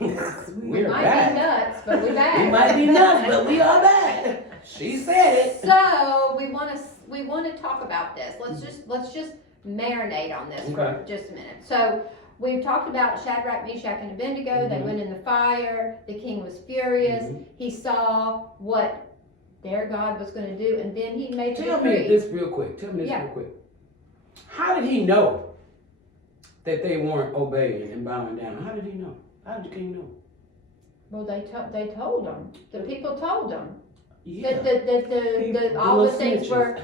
We're might back. be nuts, but we're back. We might be nuts, but we are back. She said it. So we want to talk about this. Let's just marinate on this for Okay. just a minute. So we've talked about Shadrach, Meshach, and Abednego. They went in the fire. The king was furious. He saw what their God was going to do, and then he made the Tell decree. me this real quick. How did he know that they weren't obeying and bowing down? How did he know? How did the king know? Well, they told them. The people told them. Yeah. That all the things were,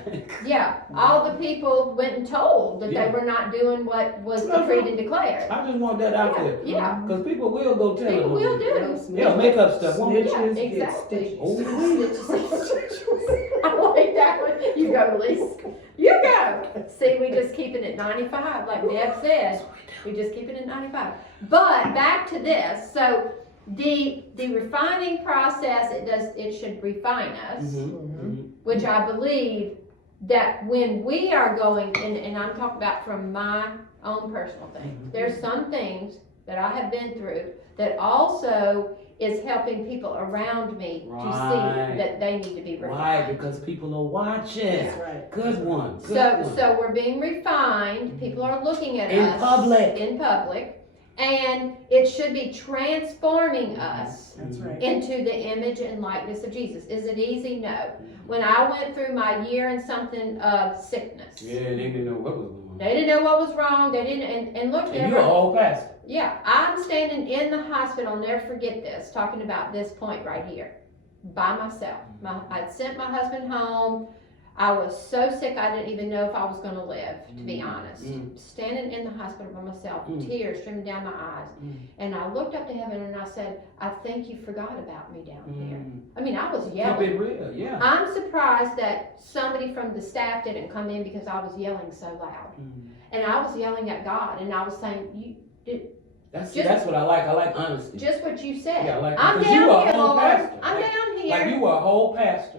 all the people went and told that Yeah. they were not doing what was decreed and declared. I just want that out there. Yeah. Because people will go tell People them. will do. Yeah, make up stuff. Won't they? Yeah, Snitches get exactly. stitches. I like that one. You go, Lise. You go. See, we just keep it at 95, like Deb said. We just keep it at 95. But back to this. So the refining process, it should refine us, which I believe that when we are going, and I'm talking about from my own personal thing, there's some things that I have been through that also is helping people around me to see that they need to be refined. Why? Because people are watching. That's right. Good one. So we're being refined. People are looking at us in public, and it should be transforming us That's right. into the image and likeness of Jesus. Is it easy? No. When I went through my year and something of sickness, Yeah, they didn't know what was going on. they didn't know what was wrong. They didn't, and look, And you're an old pastor. yeah, I'm standing in the hospital. I'll never forget this. Talking about this point right here, by myself. I'd sent my husband home. I was so sick I didn't even know if I was going to live, to be honest. Standing in the hospital by myself, tears streaming down my eyes. And I looked up to heaven and I said, I think you forgot about me down here. I mean, I was yelling. Keep it real, yeah. I'm surprised that somebody from the staff didn't come in because I was yelling so loud. And I was yelling at God, and I was saying, That's what I like. I like honesty. just what you said. Yeah, like, I'm because you down are a here, whole Lord. pastor. I'm Like- down here. Like you were a whole pastor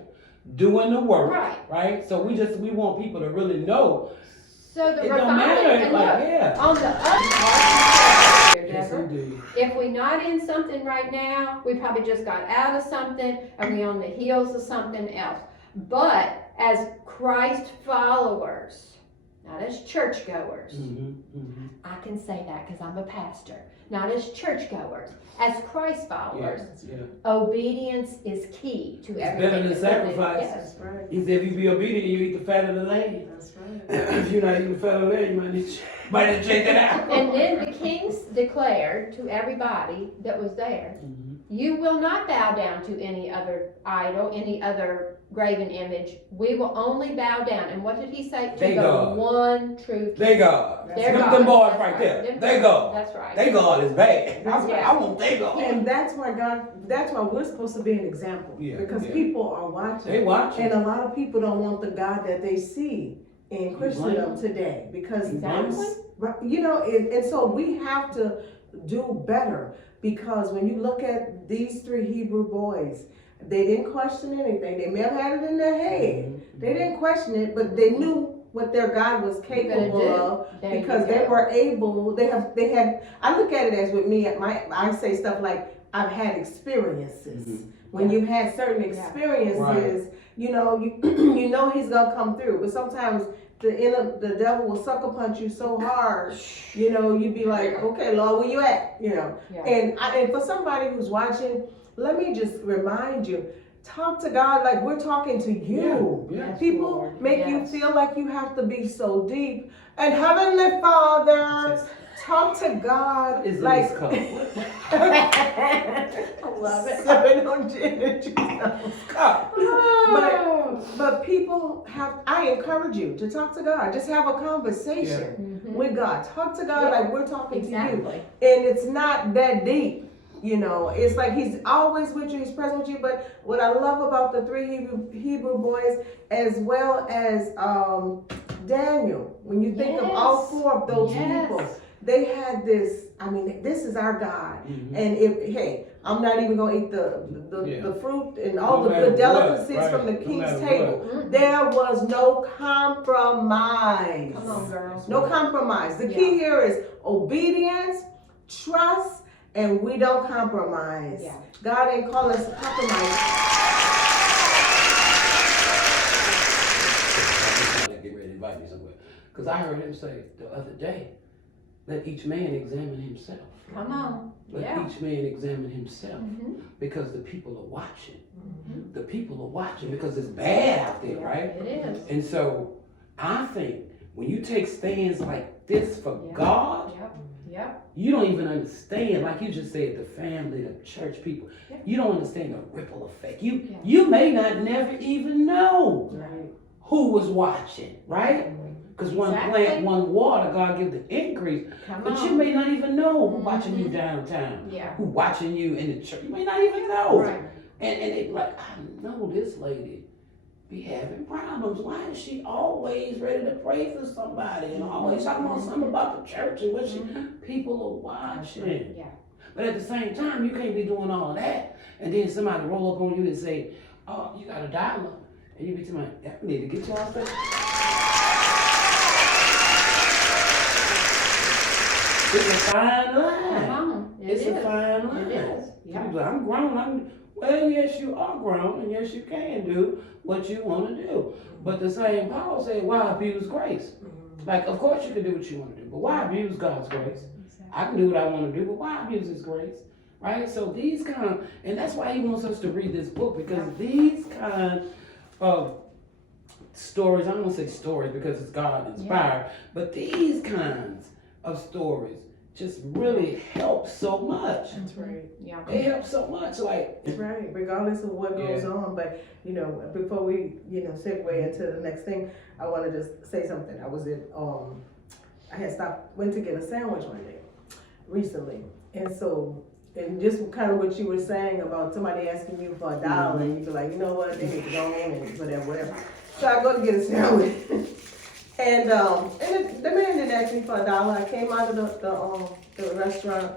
doing the work, Right. So we want people to really know. So the It don't refining, matter. and Like, look, yeah. on the other part, Yes, indeed. if we're not in something right now, we probably just got out of something and we're on the heels of something else. But as Christ followers, not as churchgoers, I can say that because I'm a pastor. Not as churchgoers, as Christ followers, obedience is key to everything. better than that we do. sacrifice. Yes. That's right. He said, if you be obedient, you eat the fat of the land. That's right. If you're not eating the fat of the land, you might need to check that out. And then the kings declared to everybody that was there, you will not bow down to any other idol, any other graven image. We will only bow down. And what did he say? To They the God. one true king. They God. Their Them God. boys That's right there. Them They boys. God. That's right. They God is bad. Yeah. I want they God. And that's why we're supposed to be an example. Yeah, Because yeah. people are watching. They watching. And a lot of people don't want the God that they see in Christendom today. Because Exactly. and so we have to do better. Because when you look at these three Hebrew boys, they didn't question anything. They may have had it in their head. They didn't question it, but they knew what their God was capable of There because you go. they were able. They had. I look at it as with me. I say stuff like I've had experiences. When you've had certain experiences, you know he's gonna come through. But sometimes the devil will sucker punch you so hard, you'd be like, okay, Lord, where you at? Yeah. And for somebody who's watching, let me just remind you, talk to God like we're talking to you. Yeah. People Lord. make you Yes. feel like you have to be so deep. And Heavenly Father, talk to God Is like. this cup? I love it. Sipping on gin and juice. Cup. But people have, I encourage you to talk to God. Just have a conversation with God. Talk to God like we're talking to you. Exactly. And it's not that deep. You know, it's like he's always with you, he's present with you. But what I love about the three Hebrew boys, as well as Daniel, when you think of all four of those people, they had this, I mean, this is our God. And I'm not even gonna eat the fruit and all the good delicacies from the king's table. There was no compromise. Come on, girls. No compromise. The key here is obedience, trust, and we don't compromise. Yeah. God ain't call us to compromise. Get ready to invite me somewhere. Because I heard him say the other day, let each man examine himself. Come on. Let each man examine himself. Because the people are watching. The people are watching because it's bad out there, right? It is. And so I think when you take stands like this for God, you don't even understand, like you just said, the family, the church people. You don't understand the ripple effect. You may not never even know who was watching, right? Because one plant, one water, God give the increase. But you may not even know who watching you downtown. Who watching you in the church. You may not even know. And they be like, I know this lady be having problems. Why is she always ready to pray for somebody and always talking about something about the church and what she people are watching. But at the same time, you can't be doing all of that and then somebody roll up on you and say, oh, you got $1. And you be telling me, I need to get y'all stuff. It's a fine line. It's a fine line. It is. People like, I'm grown. Well, yes, you are grown, and yes, you can do what you want to do. But the same Paul said, why abuse grace? Like, of course you can do what you want to do, but why abuse God's grace? I can do what I want to do, but why abuse His grace? Right? So these kind of, and that's why He wants us to read this book, because these kind of stories, I don't want to say stories because it's God inspired, but these kinds of stories just really help so much. That's right. Yeah. It helps so much. Like, that's right. Regardless of what goes on, but before we segue into the next thing, I want to just say something. I was at I had went to get a sandwich one day recently, and so. And just kind of what you were saying about somebody asking you for $1, and you be like, you know what, they need to go in and whatever. So I go to get a sandwich, and the man didn't ask me for $1. I came out of the restaurant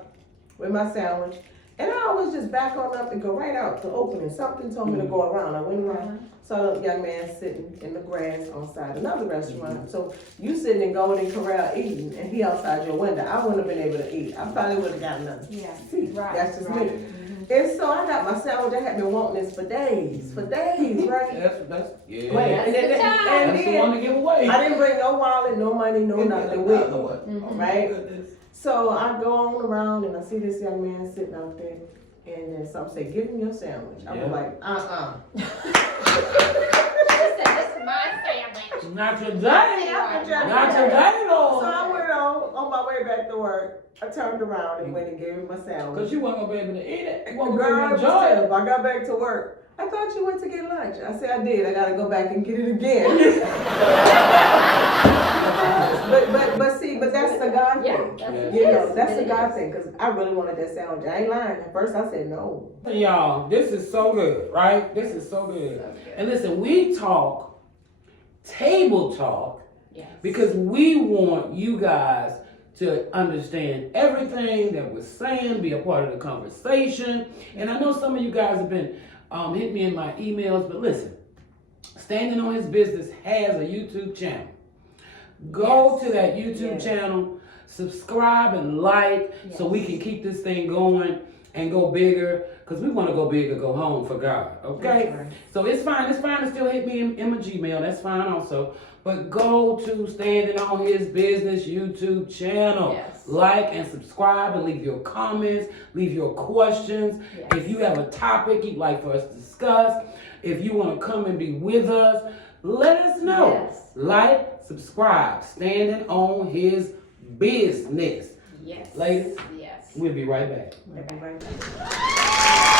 with my sandwich, and I always just back on up and go right out to open it. Something told me to go around. I went around, saw the young man sitting in the grass outside another restaurant. So you sitting in Golden Corral eating, and he outside your window. I wouldn't have been able to eat. I probably would have gotten nothing. Right. That's just me. And so I got my sandwich. I had been wanting this for days, right? that's That's the one to give away. I didn't bring no wallet, no money, no nothing with me, right? Goodness. So I go on around and I see this young man sitting out there, and then some say, "Give him your sandwich." I was like, She said, this is my sandwich. Not today. Not today, Lord. So I went on my way back to work. I turned around and went and gave him my sandwich. Because you weren't going to be able to eat it. You weren't Girl, going to enjoy it. I got back to work. I thought you went to get lunch. I said, I did. I got to go back and get it again. but that's the God thing. That's the God thing, because I really wanted that sandwich. I ain't lying. At first I said no. Y'all, this is so good, right? This is so good. And listen, we talk table talk because we want you guys to understand everything that we're saying, be a part of the conversation. And I know some of you guys have been hitting me in my emails, but listen, Standing on His Business has a YouTube channel. Go to that YouTube channel, subscribe and like so we can keep this thing going and go bigger, because we want to go big or go home for God, okay? Right. So it's fine to still hit me in my Gmail, that's fine also. But go to Standing on His Business YouTube channel. Like and subscribe and leave your comments, leave your questions. If you have a topic you'd like for us to discuss, if you want to come and be with us, let us know. Like, subscribe, Standing on His Business. Yes. Ladies, Yes. we'll be right back. We'll be right back.